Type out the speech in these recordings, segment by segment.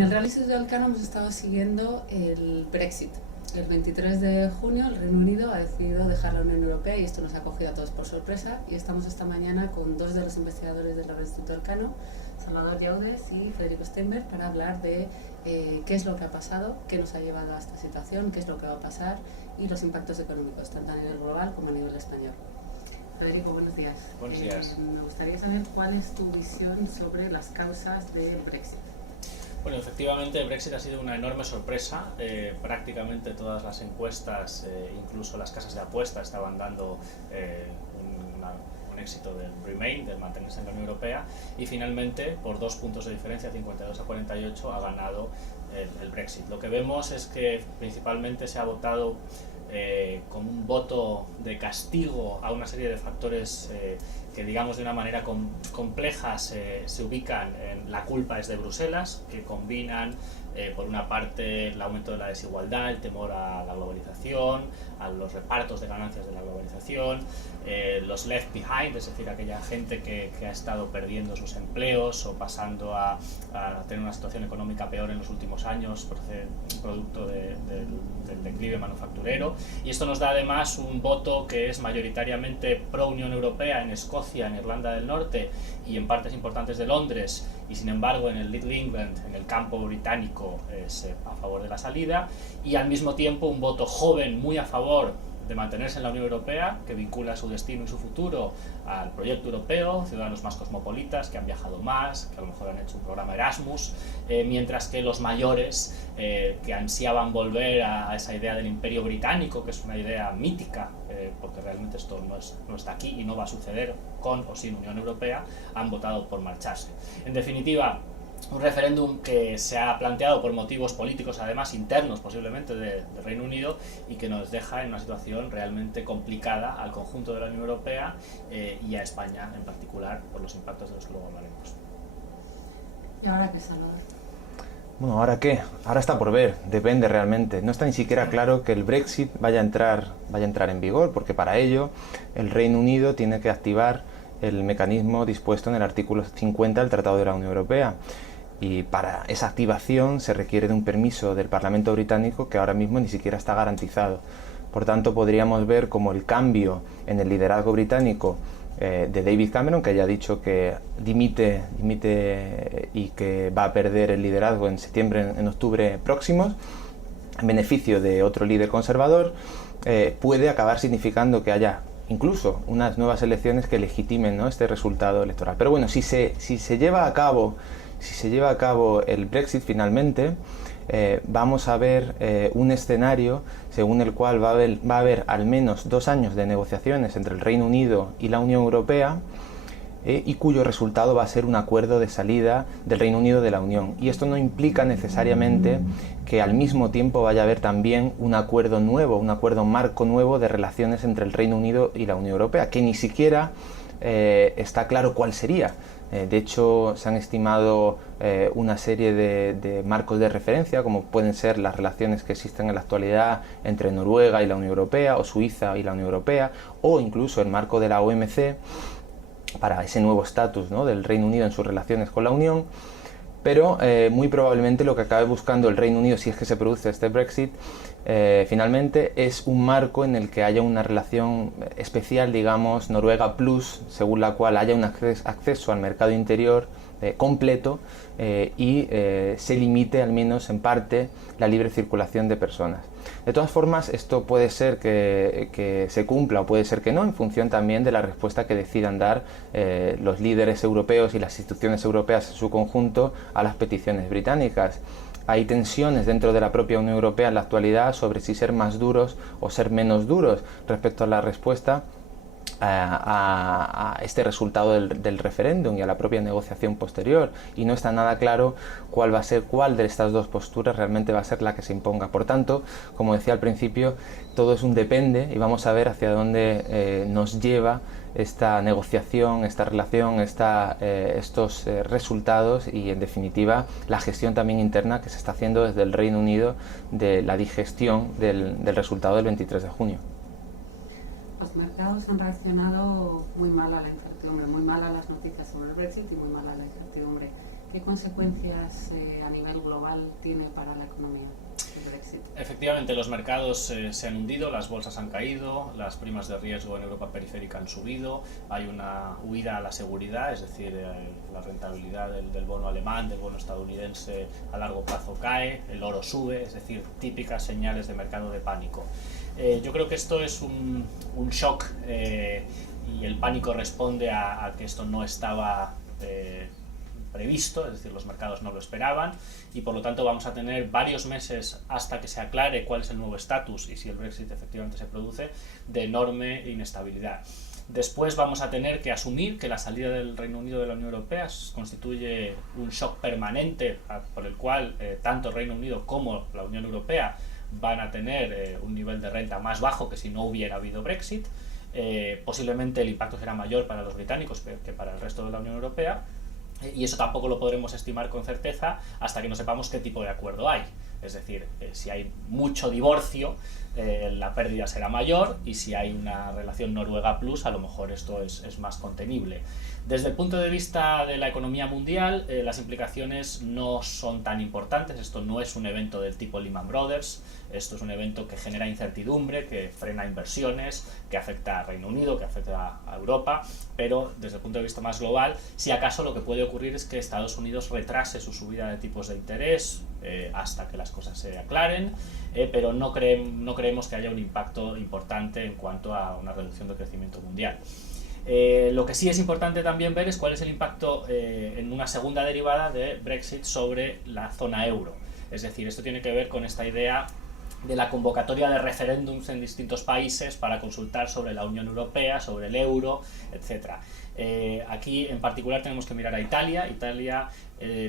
En el Real Instituto Elcano hemos estado siguiendo el Brexit. El 23 de junio el Reino Unido ha decidido dejar la Unión Europea y esto nos ha cogido a todos por sorpresa, y estamos esta mañana con dos de los investigadores del Real Instituto Elcano, Salvador Llaudes y Federico Steinberg, para hablar de qué es lo que ha pasado, qué nos ha llevado a esta situación, qué es lo que va a pasar y los impactos económicos, tanto a nivel global como a nivel español. Federico, buenos días. Buenos días. Me gustaría saber cuál es tu visión sobre las causas del Brexit. Bueno, efectivamente el Brexit ha sido una enorme sorpresa. Prácticamente todas las encuestas, incluso las casas de apuestas, estaban dando un éxito del Remain, del mantenerse en la Unión Europea, y finalmente, por 2 puntos de diferencia, 52 a 48, ha ganado el Brexit. Lo que vemos es que principalmente se ha votado con un voto de castigo a una serie de factores que, digamos, de una manera compleja se ubican en la culpa es de Bruselas, que combinan por una parte el aumento de la desigualdad, el temor a la globalización, a los repartos de ganancias de la globalización, los left behind, es decir, aquella gente que ha estado perdiendo sus empleos o pasando a tener una situación económica peor en los últimos años, producto del declive manufacturero. Y esto nos da además un voto que es mayoritariamente pro Unión Europea en Escocia, en Irlanda del Norte y en partes importantes de Londres, y sin embargo en el Little England, en el campo británico, es a favor de la salida, y al mismo tiempo un voto joven muy a favor de mantenerse en la Unión Europea, que vincula su destino y su futuro al proyecto europeo, ciudadanos más cosmopolitas, que han viajado más, que a lo mejor han hecho un programa Erasmus, mientras que los mayores, que ansiaban volver a esa idea del imperio británico, que es una idea mítica, porque realmente esto no está aquí y no va a suceder con o sin Unión Europea, han votado por marcharse. En definitiva, un referéndum que se ha planteado por motivos políticos, además internos posiblemente del Reino Unido, y que nos deja en una situación realmente complicada al conjunto de la Unión Europea y a España en particular, por los impactos de los que luego hablaremos. ¿Y ahora qué, Salvador? Bueno, ¿ahora qué? Ahora está por ver, depende realmente. No está ni siquiera claro que el Brexit vaya a entrar en vigor, porque para ello el Reino Unido tiene que activar el mecanismo dispuesto en el artículo 50 del Tratado de la Unión Europea. Y para esa activación se requiere de un permiso del Parlamento británico que ahora mismo ni siquiera está garantizado. Por tanto, podríamos ver como el cambio en el liderazgo británico de David Cameron, que ya ha dicho que dimite y que va a perder el liderazgo en septiembre, en octubre próximos, en beneficio de otro líder conservador, puede acabar significando que haya incluso unas nuevas elecciones que legitimen, ¿no?, este resultado electoral. Pero bueno, si se lleva a cabo el Brexit finalmente, vamos a ver un escenario según el cual va a haber al menos 2 años de negociaciones entre el Reino Unido y la Unión Europea, y cuyo resultado va a ser un acuerdo de salida del Reino Unido de la Unión. Y esto no implica necesariamente que al mismo tiempo vaya a haber también un acuerdo nuevo, un acuerdo marco nuevo de relaciones entre el Reino Unido y la Unión Europea, que ni siquiera está claro cuál sería. De hecho, se han estimado una serie de marcos de referencia, como pueden ser las relaciones que existen en la actualidad entre Noruega y la Unión Europea, o Suiza y la Unión Europea, o incluso el marco de la OMC, para ese nuevo estatus, ¿no?, del Reino Unido en sus relaciones con la Unión. Pero muy probablemente lo que acabe buscando el Reino Unido, si es que se produce este Brexit, finalmente es un marco en el que haya una relación especial, digamos, Noruega Plus, según la cual haya un acceso al mercado interior completo y se limite, al menos en parte, la libre circulación de personas. De todas formas, esto puede ser que se cumpla o puede ser que no, en función también de la respuesta que decidan dar los líderes europeos y las instituciones europeas en su conjunto a las peticiones británicas. Hay tensiones dentro de la propia Unión Europea en la actualidad sobre si ser más duros o ser menos duros respecto a la respuesta a este resultado del referéndum y a la propia negociación posterior, y no está nada claro cuál de estas dos posturas realmente va a ser la que se imponga. Por tanto, como decía al principio, todo es un depende, y vamos a ver hacia dónde nos lleva esta negociación, esta relación, estos resultados, y en definitiva la gestión también interna que se está haciendo desde el Reino Unido de la digestión del resultado del 23 de junio. Los mercados han reaccionado muy mal a la incertidumbre, muy mal a las noticias sobre el Brexit y muy mal a la incertidumbre. ¿Qué consecuencias a nivel global tiene para la economía el Brexit? Efectivamente, los mercados se han hundido, las bolsas han caído, las primas de riesgo en Europa periférica han subido, hay una huida a la seguridad, es decir, la rentabilidad del bono alemán, del bono estadounidense a largo plazo cae, el oro sube, es decir, típicas señales de mercado de pánico. Yo creo que esto es un shock y el pánico responde a que esto no estaba previsto, es decir, los mercados no lo esperaban y por lo tanto vamos a tener varios meses hasta que se aclare cuál es el nuevo estatus y si el Brexit efectivamente se produce, de enorme inestabilidad. Después vamos a tener que asumir que la salida del Reino Unido de la Unión Europea constituye un shock permanente por el cual tanto el Reino Unido como la Unión Europea van a tener un nivel de renta más bajo que si no hubiera habido Brexit. Posiblemente el impacto será mayor para los británicos que para el resto de la Unión Europea. Y eso tampoco lo podremos estimar con certeza hasta que no sepamos qué tipo de acuerdo hay. Es decir, si hay mucho divorcio, la pérdida será mayor y si hay una relación Noruega Plus, a lo mejor esto es más contenible. Desde el punto de vista de la economía mundial, las implicaciones no son tan importantes. Esto no es un evento del tipo Lehman Brothers. Esto es un evento que genera incertidumbre, que frena inversiones, que afecta a Reino Unido, que afecta a Europa, pero desde el punto de vista más global, si acaso lo que puede ocurrir es que Estados Unidos retrase su subida de tipos de interés hasta que las cosas se aclaren, pero no creemos que haya un impacto importante en cuanto a una reducción del crecimiento mundial. Lo que sí es importante también ver es cuál es el impacto en una segunda derivada de Brexit sobre la zona euro. Es decir, esto tiene que ver con esta idea de la convocatoria de referéndums en distintos países para consultar sobre la Unión Europea, sobre el euro, etc. Aquí en particular tenemos que mirar a Italia. Italia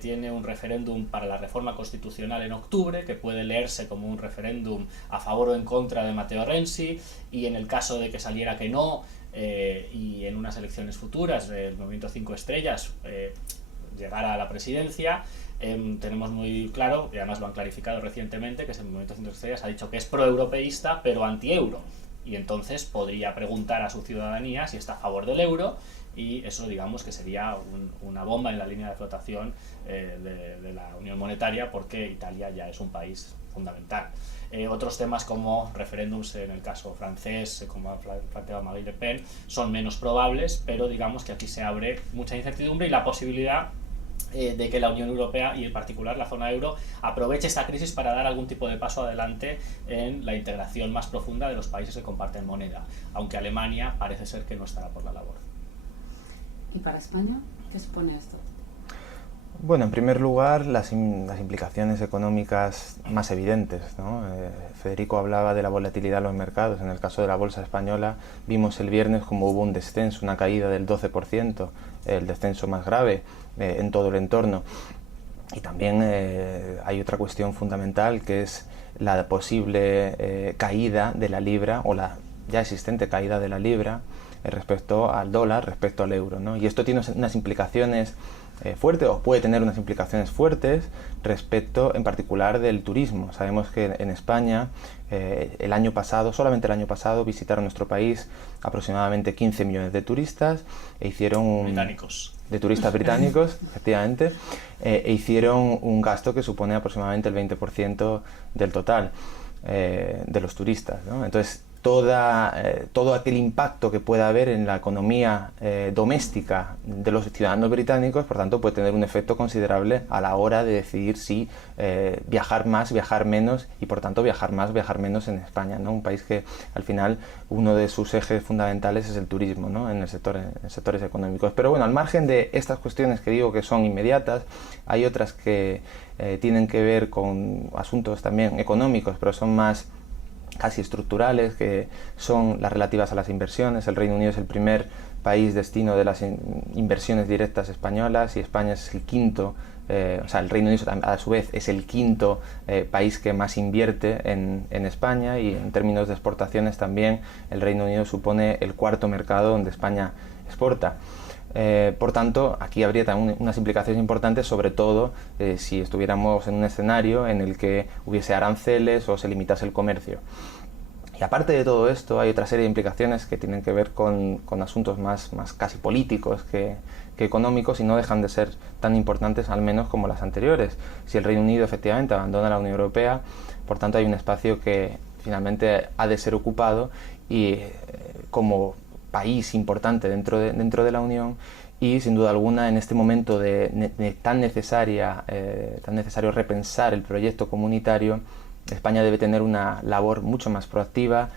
tiene un referéndum para la reforma constitucional en octubre, que puede leerse como un referéndum a favor o en contra de Matteo Renzi, y en el caso de que saliera que no, y en unas elecciones futuras del Movimiento 5 Estrellas llegara a la presidencia, tenemos muy claro, y además lo han clarificado recientemente, que el Movimiento 5 Estrellas ha dicho que es proeuropeísta pero anti-euro, y entonces podría preguntar a su ciudadanía si está a favor del euro, y eso digamos que sería una bomba en la línea de flotación de la Unión Monetaria, porque Italia ya es un país fundamental. Otros temas como referéndums en el caso francés, como ha planteado Marine Le Pen, son menos probables, pero digamos que aquí se abre mucha incertidumbre y la posibilidad de que la Unión Europea y en particular la zona euro aproveche esta crisis para dar algún tipo de paso adelante en la integración más profunda de los países que comparten moneda, aunque Alemania parece ser que no estará por la labor. ¿Y para España qué supone esto? Bueno, en primer lugar, las implicaciones económicas más evidentes, ¿no? Federico hablaba de la volatilidad en los mercados. En el caso de la bolsa española, vimos el viernes como hubo un descenso, una caída del 12%, el descenso más grave en todo el entorno. Y también hay otra cuestión fundamental, que es la posible caída de la libra, o la ya existente caída de la libra respecto al dólar, respecto al euro, ¿no? Y esto tiene unas implicaciones fuertes, o puede tener unas implicaciones fuertes respecto en particular del turismo. Sabemos que en España el año pasado, solamente el año pasado, visitaron nuestro país aproximadamente 15 millones de turistas e hicieron británicos. De turistas británicos, efectivamente, e hicieron un gasto que supone aproximadamente el 20% del total de los turistas, ¿no? Entonces, todo aquel impacto que pueda haber en la economía doméstica de los ciudadanos británicos, por tanto, puede tener un efecto considerable a la hora de decidir si viajar más, viajar menos, y por tanto viajar más, viajar menos en España, ¿no? Un país que al final uno de sus ejes fundamentales es el turismo, ¿no? En sectores económicos. Pero bueno, al margen de estas cuestiones que digo que son inmediatas, hay otras que tienen que ver con asuntos también económicos, pero son más casi estructurales, que son las relativas a las inversiones. El Reino Unido es el primer país destino de las inversiones directas españolas, y España es el quinto, el Reino Unido a su vez es el quinto país que más invierte en España, y en términos de exportaciones también el Reino Unido supone el cuarto mercado donde España exporta. Por tanto, aquí habría también unas implicaciones importantes, sobre todo si estuviéramos en un escenario en el que hubiese aranceles o se limitase el comercio. Y aparte de todo esto, hay otra serie de implicaciones que tienen que ver con asuntos más casi políticos que que económicos y no dejan de ser tan importantes al menos como las anteriores. Si el Reino Unido efectivamente abandona la Unión Europea, por tanto hay un espacio que finalmente ha de ser ocupado y como país importante dentro de la Unión, y sin duda alguna en este momento tan necesario repensar el proyecto comunitario, España debe tener una labor mucho más proactiva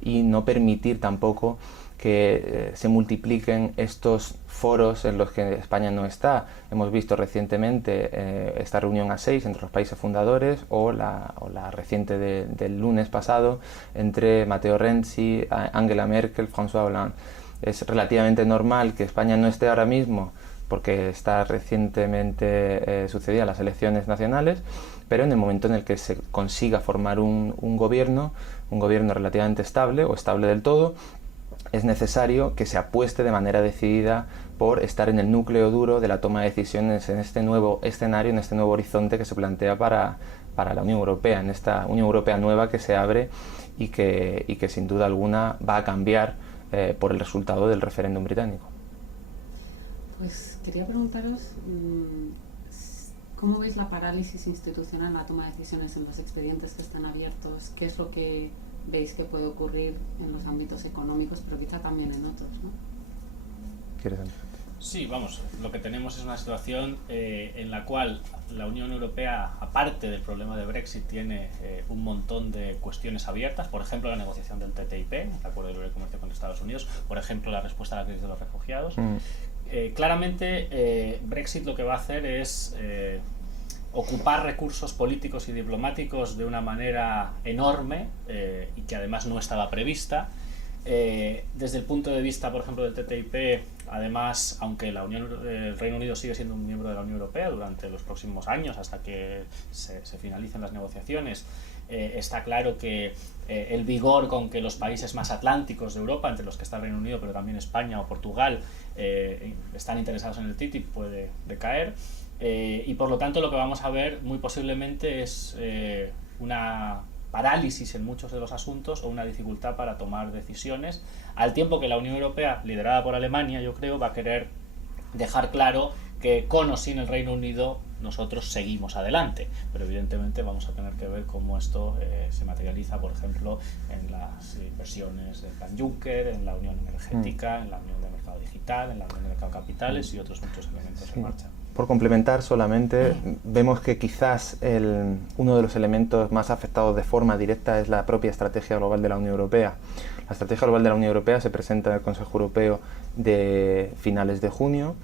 y no permitir tampoco que se multipliquen estos foros en los que España no está. Hemos visto recientemente esta reunión A6 entre los países fundadores o la reciente del lunes pasado entre Matteo Renzi, Angela Merkel, François Hollande. Es relativamente normal que España no esté ahora mismo porque está recientemente sucedidas las elecciones nacionales, pero en el momento en el que se consiga formar un gobierno relativamente estable o estable del todo, es necesario que se apueste de manera decidida por estar en el núcleo duro de la toma de decisiones en este nuevo escenario, en este nuevo horizonte que se plantea para la Unión Europea, en esta Unión Europea nueva que se abre y que sin duda alguna va a cambiar por el resultado del referéndum británico. Pues quería preguntaros ¿cómo veis la parálisis institucional en la toma de decisiones en los expedientes que están abiertos? ¿Qué es lo que veis que puede ocurrir en los ámbitos económicos, pero quizá también en otros, ¿no? ¿Quieres empezar? Sí, vamos, lo que tenemos es una situación en la cual la Unión Europea, aparte del problema de Brexit, tiene un montón de cuestiones abiertas, por ejemplo la negociación del TTIP, el Acuerdo de Libre Comercio con Estados Unidos, por ejemplo la respuesta a la crisis de los refugiados. Claramente Brexit lo que va a hacer es ocupar recursos políticos y diplomáticos de una manera enorme y que además no estaba prevista. Desde el punto de vista, por ejemplo, del TTIP, además, aunque el Reino Unido sigue siendo un miembro de la Unión Europea durante los próximos años, hasta que se finalicen las negociaciones, está claro que el vigor con que los países más atlánticos de Europa, entre los que está el Reino Unido, pero también España o Portugal, están interesados en el TTIP puede decaer. Y por lo tanto lo que vamos a ver muy posiblemente es una parálisis en muchos de los asuntos o una dificultad para tomar decisiones, al tiempo que la Unión Europea, liderada por Alemania, yo creo, va a querer dejar claro que con o sin el Reino Unido nosotros seguimos adelante, pero evidentemente vamos a tener que ver cómo esto se materializa, por ejemplo, en las inversiones del Plan Juncker, en la Unión Energética, en la Unión de Mercado Digital, en la Unión de Mercado de Capitales y otros muchos elementos en marcha. Por complementar solamente, vemos que quizás uno de los elementos más afectados de forma directa es la propia estrategia global de la Unión Europea. La estrategia global de la Unión Europea se presenta en el Consejo Europeo de finales de junio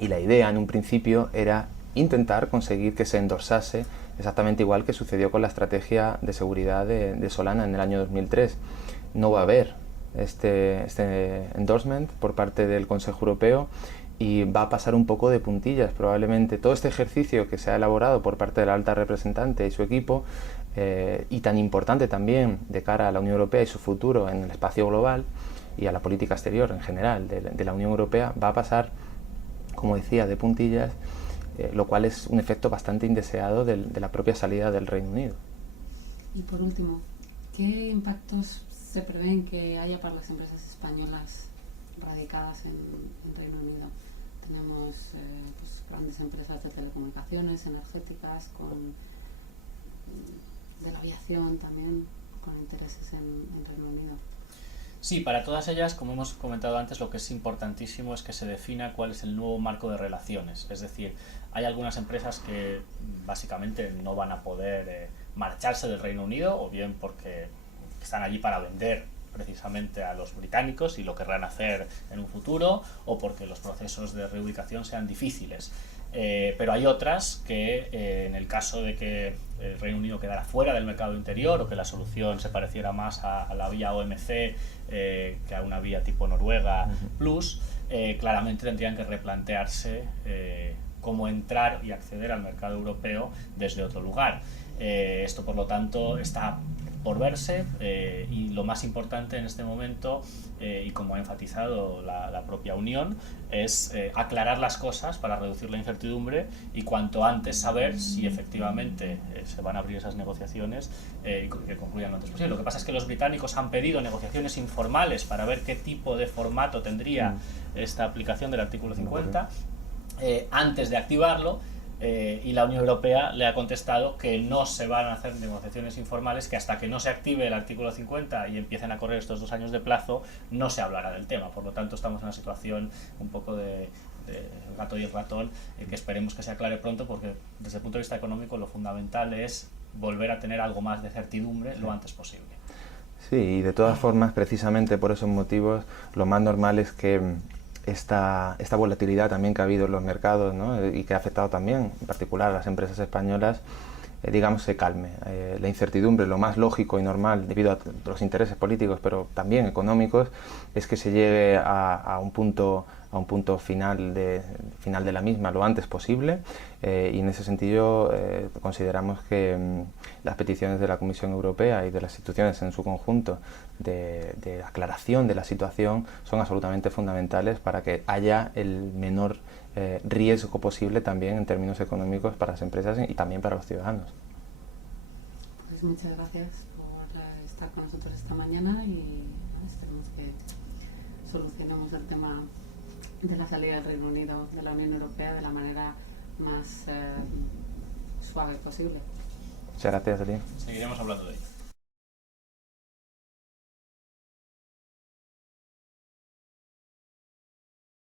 y la idea en un principio era intentar conseguir que se endorsase exactamente igual que sucedió con la estrategia de seguridad de Solana en el año 2003. No va a haber este endorsement por parte del Consejo Europeo y va a pasar un poco de puntillas. Probablemente todo este ejercicio que se ha elaborado por parte de la alta representante y su equipo, y tan importante también de cara a la Unión Europea y su futuro en el espacio global y a la política exterior en general de la Unión Europea, va a pasar, como decía, de puntillas, lo cual es un efecto bastante indeseado de la propia salida del Reino Unido. Y por último, ¿qué impactos se prevén que haya para las empresas españolas radicadas en Reino Unido? Tenemos pues, grandes empresas de telecomunicaciones, energéticas, de la aviación también, con intereses en Reino Unido. Sí, para todas ellas, como hemos comentado antes, lo que es importantísimo es que se defina cuál es el nuevo marco de relaciones. Es decir, hay algunas empresas que básicamente no van a poder marcharse del Reino Unido, o bien porque están allí para vender precisamente a los británicos y lo querrán hacer en un futuro, o porque los procesos de reubicación sean difíciles. Pero hay otras que, en el caso de que el Reino Unido quedara fuera del mercado interior o que la solución se pareciera más a la vía OMC que a una vía tipo Noruega Plus, claramente tendrían que replantearse cómo entrar y acceder al mercado europeo desde otro lugar. Esto, por lo tanto, está por verse, y lo más importante en este momento, y como ha enfatizado la propia Unión, es aclarar las cosas para reducir la incertidumbre y cuanto antes saber si efectivamente se van a abrir esas negociaciones y que concluyan lo antes posible. Lo que pasa es que los británicos han pedido negociaciones informales para ver qué tipo de formato tendría esta aplicación del artículo 50 antes de activarlo. Y la Unión Europea le ha contestado que no se van a hacer negociaciones informales, que hasta que no se active el artículo 50 y empiecen a correr estos 2 años de plazo, no se hablará del tema. Por lo tanto, estamos en una situación un poco de el gato y el ratón, que esperemos que se aclare pronto, porque desde el punto de vista económico lo fundamental es volver a tener algo más de certidumbre lo antes posible. Sí, y de todas formas, precisamente por esos motivos, lo más normal es que esta volatilidad también que ha habido en los mercados, ¿no? Y que ha afectado también, en particular, a las empresas españolas, digamos, se calme. La incertidumbre, lo más lógico y normal, debido a los intereses políticos, pero también económicos, es que se llegue a un punto final de la misma lo antes posible, y en ese sentido consideramos que las peticiones de la Comisión Europea y de las instituciones en su conjunto de aclaración de la situación son absolutamente fundamentales para que haya el menor riesgo posible también en términos económicos para las empresas y también para los ciudadanos. Pues muchas gracias por estar con nosotros esta mañana y esperemos que solucionemos el tema de la salida del Reino Unido de la Unión Europea de la manera más suave posible. Muchas gracias a ti. Seguiremos hablando de ello.